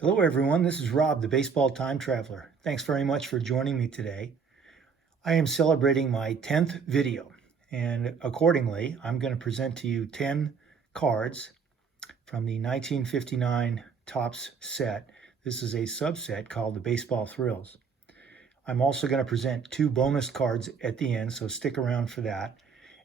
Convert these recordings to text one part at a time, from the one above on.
Hello everyone, this is Rob, the Baseball Time Traveler. Thanks very much for joining me today. I am celebrating my 10th video, and accordingly, I'm going to present to you 10 cards from the 1959 Topps set. This is a subset called the Baseball Thrills. I'm also going to present 2 bonus cards at the end, so stick around for that.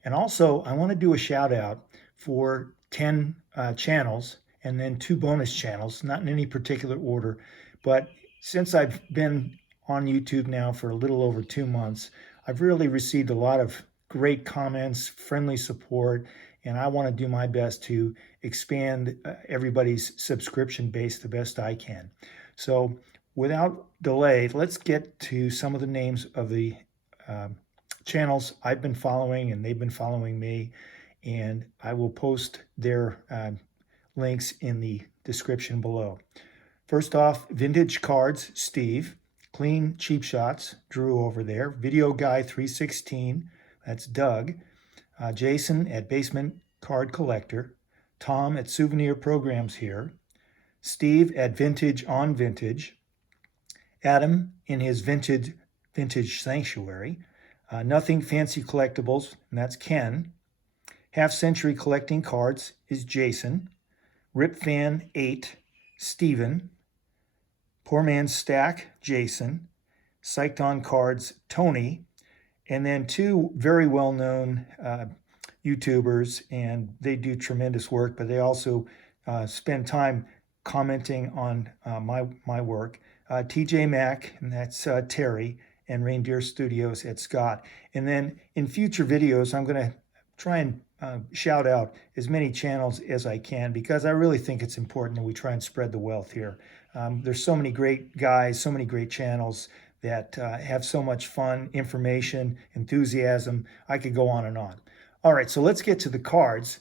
And also, I want to do a shout out for 10 channels and then 2 bonus channels, not in any particular order, but since I've been on YouTube now for a little over 2 months, I've really received a lot of great comments, friendly support, and I want to do my best to expand everybody's subscription base the best I can. So without delay, let's get to some of the names of the channels I've been following and they've been following me, and I will post their links in the description below. First off, Vintage Cards, Steve. Clean Cheap Shots, Drew over there. Video Guy 316, that's Doug. Jason at Basement Card Collector. Tom at Souvenir Programs Here. Steve at Vintage on Vintage. Adam in his Vintage Sanctuary. Nothing Fancy Collectibles, and that's Ken. Half Century Collecting Cards is Jason. Rip Fan 8, Steven. Poor Man's Stack, Jason. Psyched on Cards, Tony. And then 2 very well-known YouTubers, and they do tremendous work, but they also spend time commenting on my work. TJMAC, and that's Terry, and Reindeer Studios at Scott. And then in future videos, I'm going to try and shout out as many channels as I can, because I really think it's important that we try and spread the wealth here. There's so many great guys, so many great channels that have so much fun, information, enthusiasm. I could go on and on. All right, so let's get to the cards.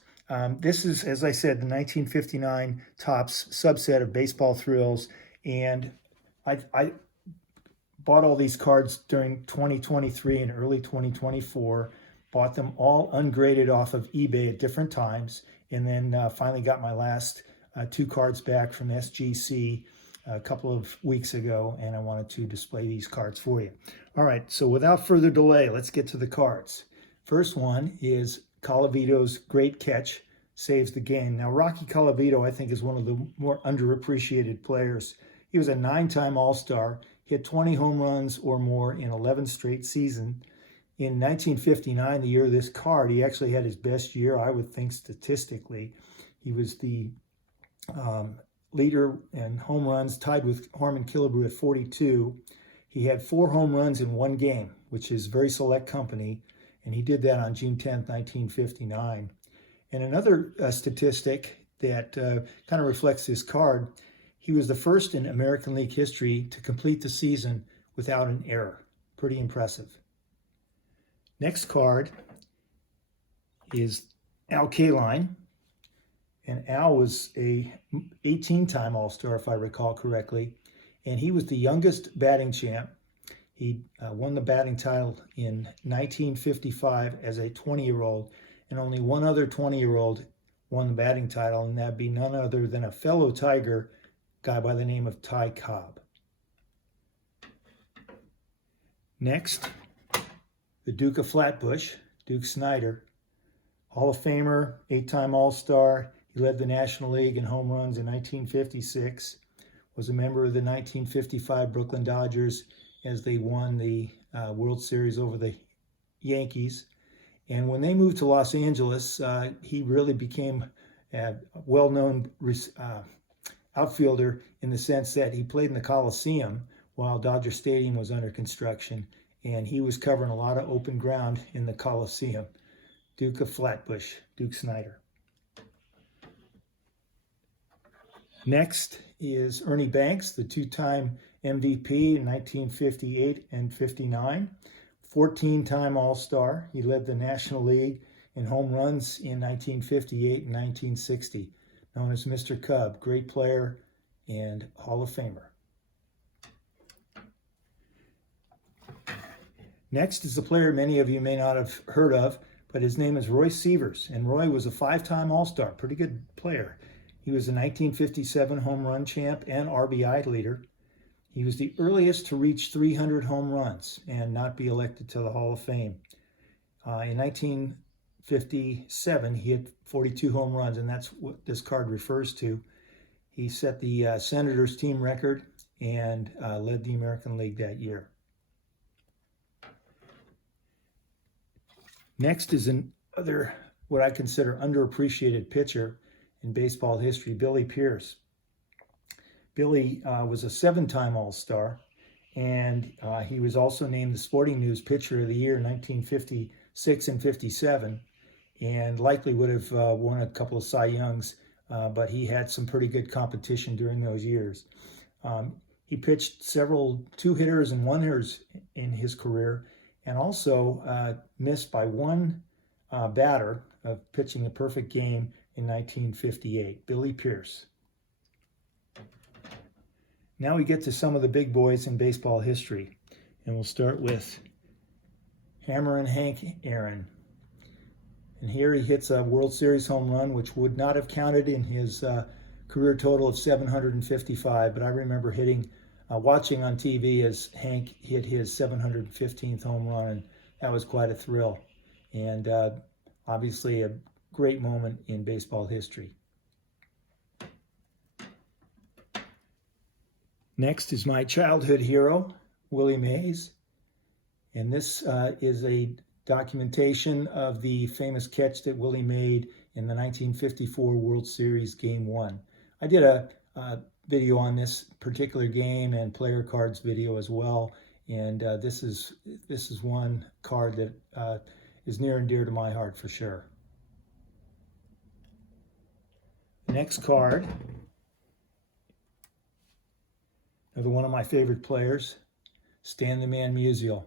This is, as I said, the 1959 Topps subset of Baseball Thrills, and I bought all these cards during 2023 and early 2024. Bought them all ungraded off of eBay at different times, and then finally got my last 2 cards back from SGC a couple of weeks ago, and I wanted to display these cards for you. All right, so without further delay, let's get to the cards. First one is Colavito's Great Catch Saves the Game. Now, Rocky Colavito, I think, is one of the more underappreciated players. He was a 9-time All-Star, hit 20 home runs or more in 11 straight seasons. In 1959, the year of this card, he actually had his best year, I would think, statistically. He was the leader in home runs, tied with Harmon Killebrew at 42. He had 4 home runs in 1 game, which is very select company, and he did that on June 10th, 1959. And another statistic that kind of reflects this card, he was the first in American League history to complete the season without an error. Pretty impressive. Next card is Al Kaline, and Al was a 18-time All-Star, if I recall correctly, and he was the youngest batting champ. He won the batting title in 1955 as a 20-year-old, and only one other 20-year-old won the batting title, and that'd be none other than a fellow Tiger, guy by the name of Ty Cobb. Next, the Duke of Flatbush, Duke Snider, Hall of Famer, 8-time All-Star. He led the National League in home runs in 1956, was a member of the 1955 Brooklyn Dodgers as they won the World Series over the Yankees. And when they moved to Los Angeles, he really became a well-known outfielder in the sense that he played in the Coliseum while Dodger Stadium was under construction, and he was covering a lot of open ground in the Coliseum. Duke of Flatbush, Duke Snider. Next is Ernie Banks, the 2-time MVP in 1958 and 59, 14-time All-Star. He led the National League in home runs in 1958 and 1960, known as Mr. Cub, great player and Hall of Famer. Next is a player many of you may not have heard of, but his name is Roy Sievers, and Roy was a 5-time All-Star, pretty good player. He was the 1957 home run champ and RBI leader. He was the earliest to reach 300 home runs and not be elected to the Hall of Fame. In 1957, he hit 42 home runs, and that's what this card refers to. He set the Senators team record and led the American League that year. Next is another, what I consider underappreciated pitcher in baseball history, Billy Pierce. Billy was a 7-time All-Star, and he was also named the Sporting News Pitcher of the Year in 1956 and 57, and likely would have won a couple of Cy Youngs, but he had some pretty good competition during those years. He pitched several 2-hitters and 1-hitters in his career, and also missed by one batter of pitching a perfect game in 1958, Billy Pierce. Now we get to some of the big boys in baseball history, and we'll start with Hammerin' Hank Aaron. And here he hits a World Series home run, which would not have counted in his career total of 755, but I remember watching on TV as Hank hit his 715th home run, and that was quite a thrill. And obviously a great moment in baseball history. Next is my childhood hero, Willie Mays. And this is a documentation of the famous catch that Willie made in the 1954 World Series Game 1. I did a video on this particular game and player cards video as well. And this is one card that is near and dear to my heart for sure. Next card, another one of my favorite players, Stan the Man Musial,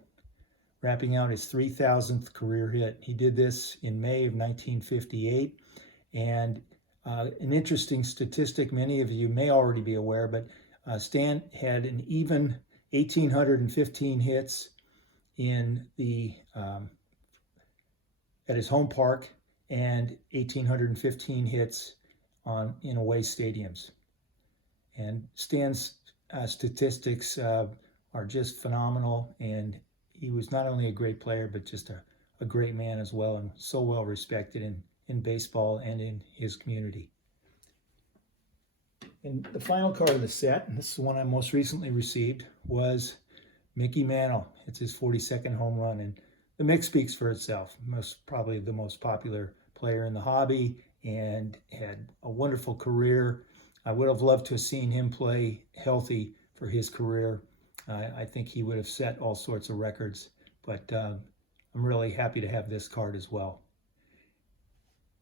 wrapping out his 3,000th career hit. He did this in May of 1958, and an interesting statistic many of you may already be aware, but Stan had an even 1,815 hits in at his home park and 1,815 hits in away stadiums. And Stan's statistics are just phenomenal, and he was not only a great player, but just a great man as well, and so well respected in baseball and in his community. And the final card of the set, and this is the one I most recently received, was Mickey Mantle. It's his 42nd home run, and the mix speaks for itself. Probably the most popular player in the hobby, and had a wonderful career. I would have loved to have seen him play healthy for his career. I think he would have set all sorts of records, but I'm really happy to have this card as well.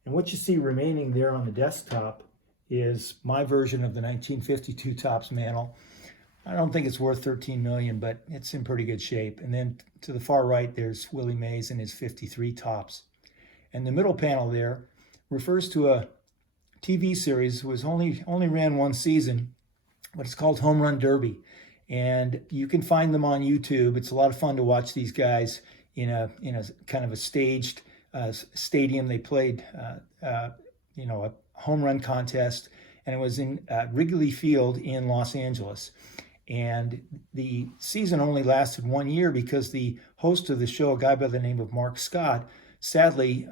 And what you see remaining there on the desktop is my version of the 1952 Topps Mantle. I don't think it's worth $13 million, but it's in pretty good shape. And then to the far right, there's Willie Mays and his 53 Topps. And the middle panel there refers to a TV series that was only ran one season, but it's called Home Run Derby. And you can find them on YouTube. It's a lot of fun to watch these guys in a kind of a staged stadium. They played a home run contest, and it was in Wrigley Field in Los Angeles. And the season only lasted 1 year because the host of the show, a guy by the name of Mark Scott, sadly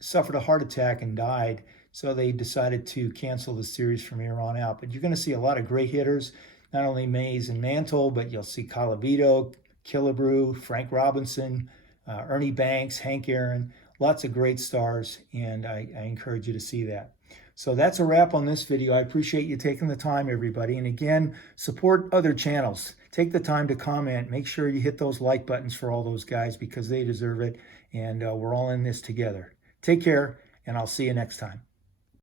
suffered a heart attack and died. So they decided to cancel the series from here on out. But you're going to see a lot of great hitters, not only Mays and Mantle, but you'll see Colavito, Killebrew, Frank Robinson, Ernie Banks, Hank Aaron, lots of great stars, and I encourage you to see that. So that's a wrap on this video. I appreciate you taking the time, everybody. And again, support other channels. Take the time to comment. Make sure you hit those like buttons for all those guys because they deserve it. And we're all in this together. Take care, and I'll see you next time.